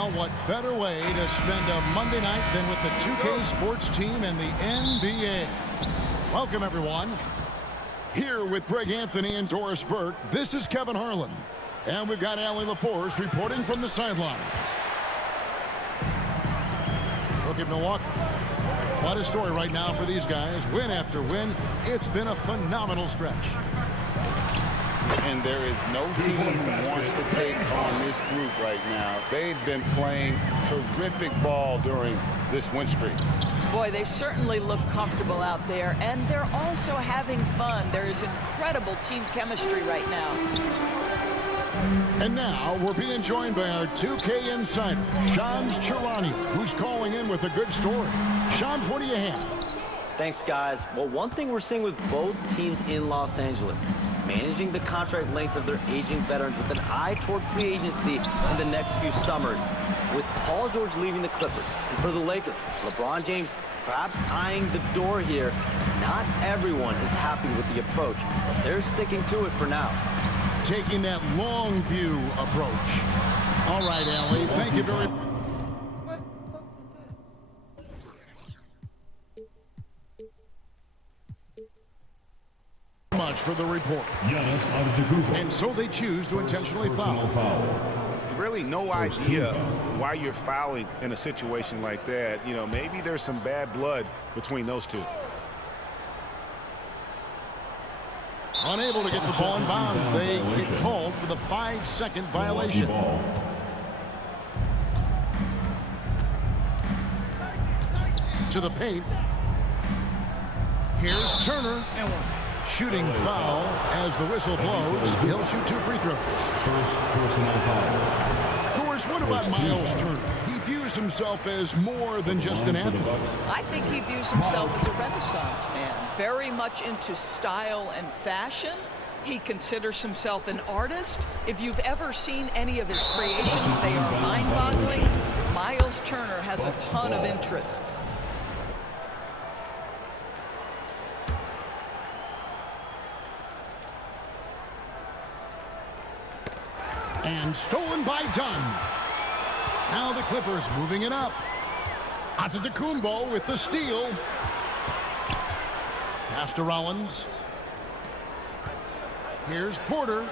Well, what better way to spend a Monday night than with the 2K Sports team and the NBA? Welcome, everyone. Here with Greg Anthony and Doris Burke, this is Kevin Harlan. And we've got Allie LaForce reporting from the sidelines. Look at Milwaukee. What a story right now for these guys. Win after win. It's been a phenomenal stretch. And there is no team who wants to take on this group right now. They've been playing terrific ball during this win streak. Boy, they certainly look comfortable out there, and they're also having fun. There is incredible team chemistry right now. And now we're being joined by our 2K insider, Shams Charania, who's calling in with a good story. Shams, what do you have? Thanks, guys. Well, one thing we're seeing with both teams in Los Angeles, managing the contract lengths of their aging veterans with an eye toward free agency in the next few summers. With Paul George leaving the Clippers, and for the Lakers, LeBron James perhaps eyeing the door here. Not everyone is happy with the approach, but they're sticking to it for now. Taking that long view approach. All right, Allie, thank you very much. For the report. And so they choose to intentionally foul. Really no idea why you're fouling in a situation like that. You know, maybe there's some bad blood between those two. Unable to get the ball in bounds. They get called for the 5-second violation. To the paint. Here's Turner. Shooting foul as the whistle blows. He'll shoot 2 free throws. First personal foul. Of course, what about Miles Turner? He views himself as more than just an athlete. I think he views himself as a Renaissance man, very much into style and fashion. He considers himself an artist. If you've ever seen any of his creations, they are mind-boggling. Miles Turner has a ton of interests. And stolen by Dunn. Now the Clippers moving it up. Antetokounmpo with the steal. Pass to Rollins. Here's Porter.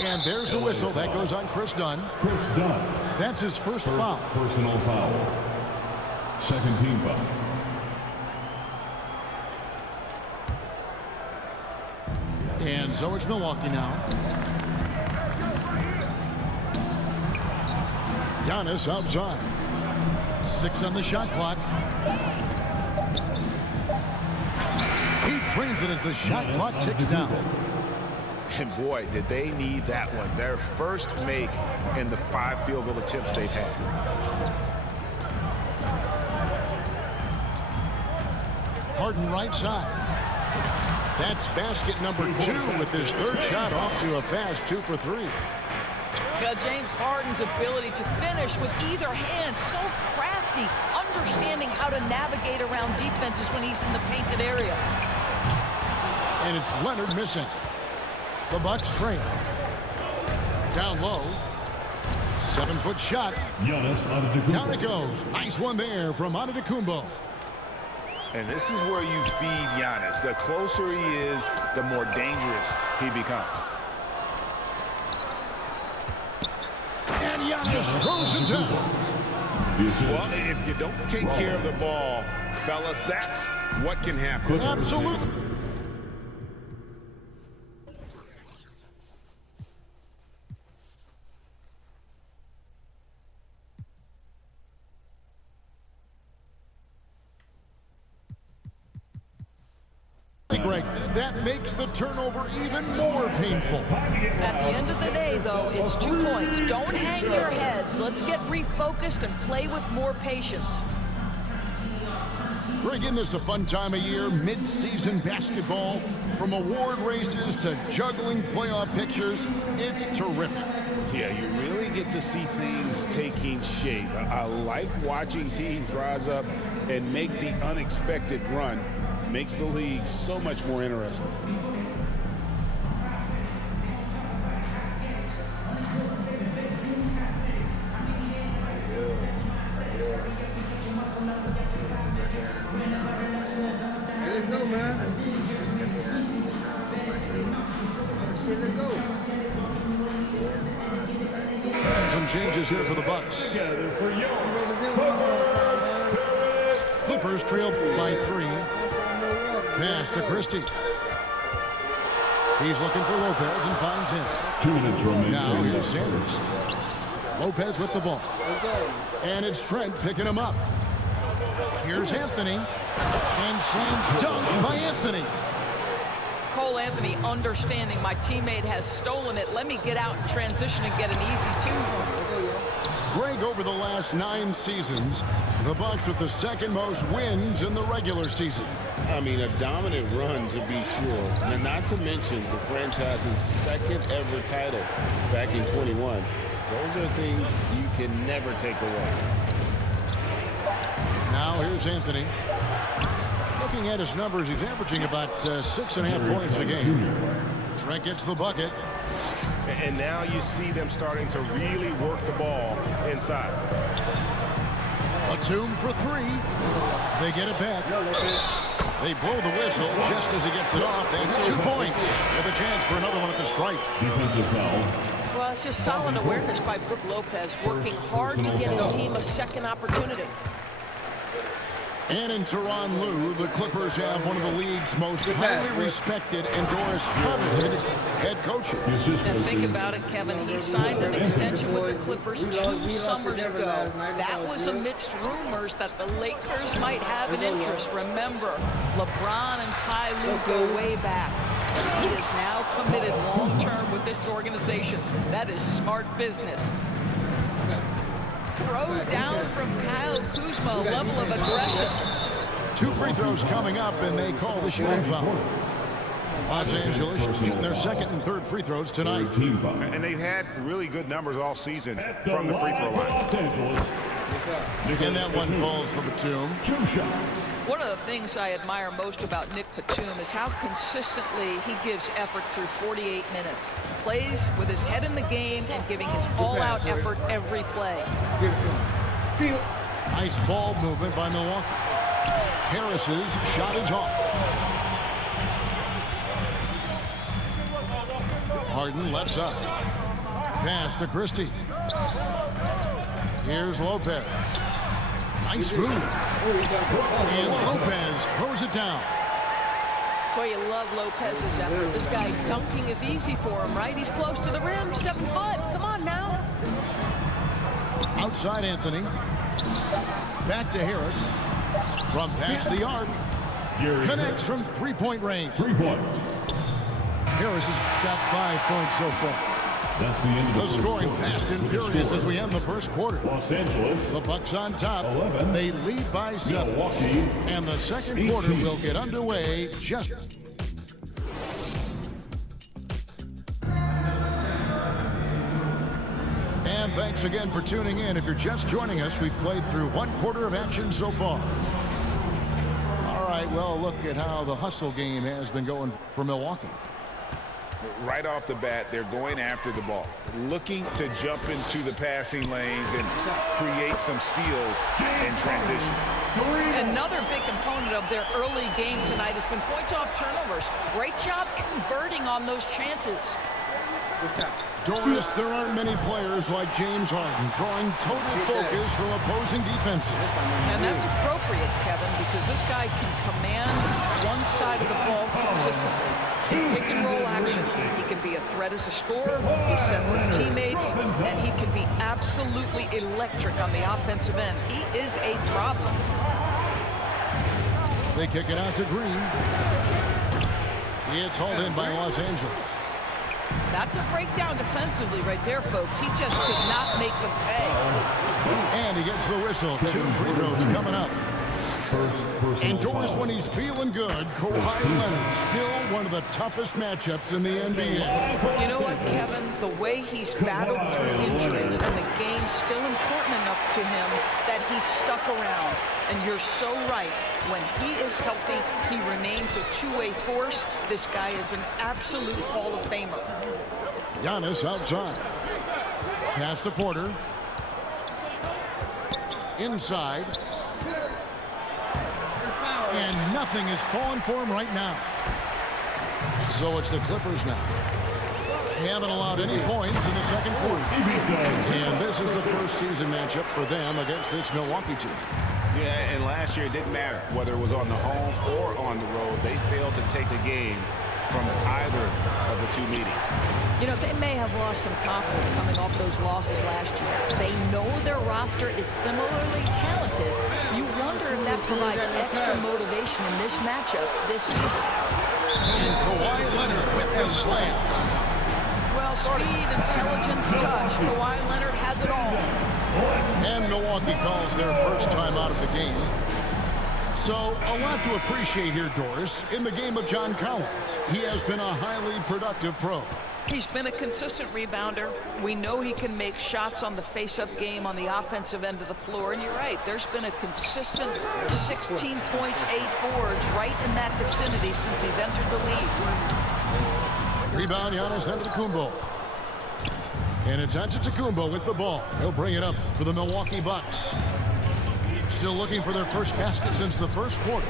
And there's a whistle. That goes on Chris Dunn. Chris Dunn. That's his first foul. Personal foul. Second team foul. And so it's Milwaukee now. Giannis outside. 6 on the shot clock. He drains it as the shot clock ticks down. And boy, did they need that one. Their first make in the 5 field goal attempts they've had. Harden right side. That's basket number 2 with his 3rd shot off to a fast 2 for 3. James Harden's ability to finish with either hand, so crafty, understanding how to navigate around defenses when he's in the painted area. And it's Leonard missing. The Bucks trail. Down low. 7-foot shot. Down it goes. Nice one there from Antetokounmpo. And this is where you feed Giannis. The closer he is, the more dangerous he becomes. And Giannis throws it down. Well, if you don't take care of the ball, fellas, that's what can happen. Absolutely. Greg, that makes the turnover even more painful. At the end of the day, though, it's 2 points. Don't hang your heads. Let's get refocused and play with more patience. Greg, isn't this a fun time of year? Mid-season basketball, from award races to juggling playoff pictures. It's terrific. Yeah, you really get to see things taking shape. I like watching teams rise up and make the unexpected run. Makes the league so much more interesting. changes here for the Bucks. Clippers trail by 3. Pass to Christie. He's looking for Lopez and finds him. 2 minutes remaining. Now here's Sanders. Lopez with the ball. And it's Trent picking him up. Here's Anthony. And slam dunk by Anthony. Cole Anthony understanding my teammate has stolen it. Let me get out in transition and get an easy 2. Greg, over the last 9 seasons, the Bucks with the second most wins in the regular season. I mean, a dominant run to be sure. And not to mention the franchise's second ever title back in 21. Those are things you can never take away. Now here's Anthony. Looking at his numbers, he's averaging about 6.5 points a game. Trent gets the bucket. And now you see them starting to really work the ball inside. Batum for 3. They get it back. They blow the whistle just as he gets it off. That's 2 points with a chance for another one at the stripe. Defensive foul. Well, it's just solid awareness by Brook Lopez, working hard to get his team a second opportunity. And in Tyronn Lue, the Clippers have one of the league's most highly respected and Doris coveted head coaches. And think about it, Kevin. He signed an extension with the Clippers 2 summers ago. That was amidst rumors that the Lakers might have an interest. Remember, LeBron and Ty Lue go way back. He is now committed long-term with this organization. That is smart business. Throw down from Kyle Kuzma, a level of aggression. 2 free throws coming up, and they call the shooting foul. Los Angeles shooting their second and third free throws tonight. Team foul. And they've had really good numbers all season from the free throw line. Los Angeles. And that one falls for Batum. 2 shots. One of the things I admire most about Nick Batum is how consistently he gives effort through 48 minutes. Plays with his head in the game and giving his all-out effort every play. Nice ball movement by Milwaukee. Harris's shot is off. Harden left side. Pass to Christie. Here's Lopez. Nice move. And Lopez throws it down. Boy, you love Lopez's effort. This guy dunking is easy for him, right? He's close to the rim, 7 foot. Come on now. Outside Anthony. Back to Harris. From past the arc. Connects from 3-point range. 3 points. Harris has got 5 points so far. That's the end of The scoring fast and furious as we end the first quarter. Los Angeles. The Bucks on top. 11. They lead by 7. Milwaukee. And the second quarter 18. will get underway just... And thanks again for tuning in. If you're just joining us, we've played through 1 quarter of action so far. All right, well, look at how the hustle game has been going for Milwaukee. Right off the bat, they're going after the ball, looking to jump into the passing lanes and create some steals in transition. Another big component of their early game tonight has been points off turnovers. Great job converting on those chances. Doris, there aren't many players like James Harden drawing total focus from opposing defenses. And that's appropriate, Kevin, because this guy can command one side of the ball consistently. In pick and roll action, he can be a threat as a scorer, he sets his teammates, and he can be absolutely electric on the offensive end. He is a problem. They kick it out to Green. It's hauled in by Los Angeles. That's a breakdown defensively right there, folks. He just could not make them pay. And he gets the whistle. 2 free throws coming up. And Doris, when he's feeling good, Kawhi Leonard, still one of the toughest matchups in the NBA. You know what, Kevin? The way he's battled through injuries and the game's still important enough to him that he's stuck around. And you're so right. When he is healthy, he remains a two-way force. This guy is an absolute Hall of Famer. Giannis outside. Pass to Porter. Inside. And nothing is falling for him right now. So it's the Clippers now. They haven't allowed any points in the second quarter. And this is the first season matchup for them against this Milwaukee team. Yeah, and last year it didn't matter whether it was on the home or on the road. They failed to take a game from either of the two meetings. You know, they may have lost some confidence coming off those losses last year. They know their roster is similarly talented. You wonder if that provides extra motivation in this matchup this season. And Kawhi Leonard with the slam. Well, speed, intelligence, touch. Kawhi Leonard has it all. And Milwaukee calls their first time out of the game. So, a lot to appreciate here, Doris, in the game of John Collins. He has been a highly productive pro. He's been a consistent rebounder. We know he can make shots on the face-up game on the offensive end of the floor. And you're right, there's been a consistent 16 points, 8 boards right in that vicinity since he's entered the league. Rebound, Giannis Antetokounmpo. And it's Antetokounmpo with the ball. He'll bring it up for the Milwaukee Bucks. Still looking for their first basket since the first quarter.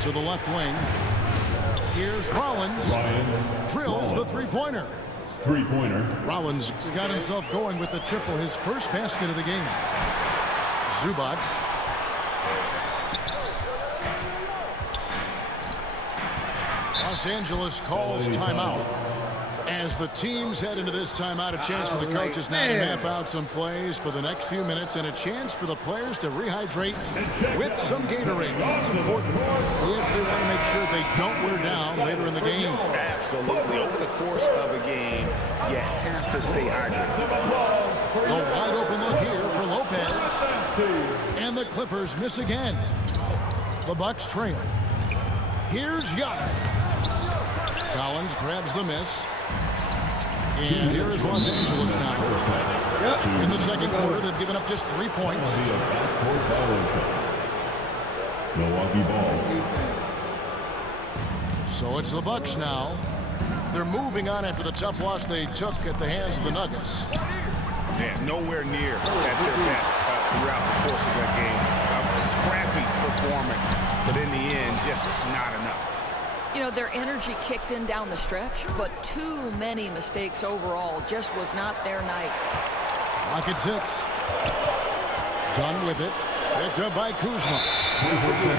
To the left wing. Here's Rollins. Drills the three-pointer. Three-pointer. Rollins got himself going with the triple, his first basket of the game. Zubac. Los Angeles calls timeout. As the teams head into this timeout, a chance for the coaches now to map out some plays for the next few minutes and a chance for the players to rehydrate with some Gatorade. That's important if they want to make sure they don't wear down later in the game. Absolutely. Over the course of a game, you have to stay hydrated. A wide open look here for Lopez. And the Clippers miss again. The Bucks trail. Here's Giannis. Collins grabs the miss. And here is Los Angeles now. In the second quarter, they've given up just 3 points. Milwaukee ball. So it's the Bucks now. They're moving on after the tough loss they took at the hands of the Nuggets. Yeah, nowhere near at their best throughout the course of that game. A scrappy performance, but in the end, just not enough. You know, their energy kicked in down the stretch, but too many mistakes overall. Just was not their night. Clock at 6. Done with it. Picked up by Kuzma.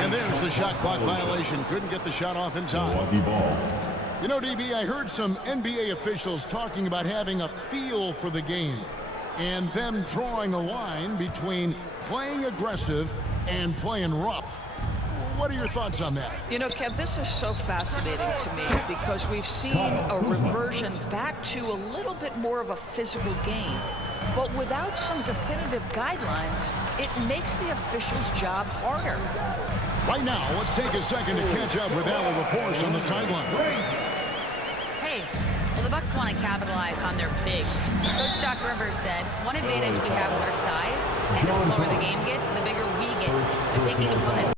And there's the shot clock violation. Couldn't get the shot off in time. Milwaukee ball. You know, DB, I heard some NBA officials talking about having a feel for the game and them drawing a line between playing aggressive and playing rough. What are your thoughts on that? You know, Kev, this is so fascinating to me because we've seen a reversion back to a little bit more of a physical game. But without some definitive guidelines, it makes the officials' job harder. Right now, let's take a second to catch up with Al LaForce on the sideline. Hey, well, the Bucks want to capitalize on their bigs. Coach Doc Rivers said, one advantage we have is our size, and the slower the game gets, the bigger we get. So taking opponents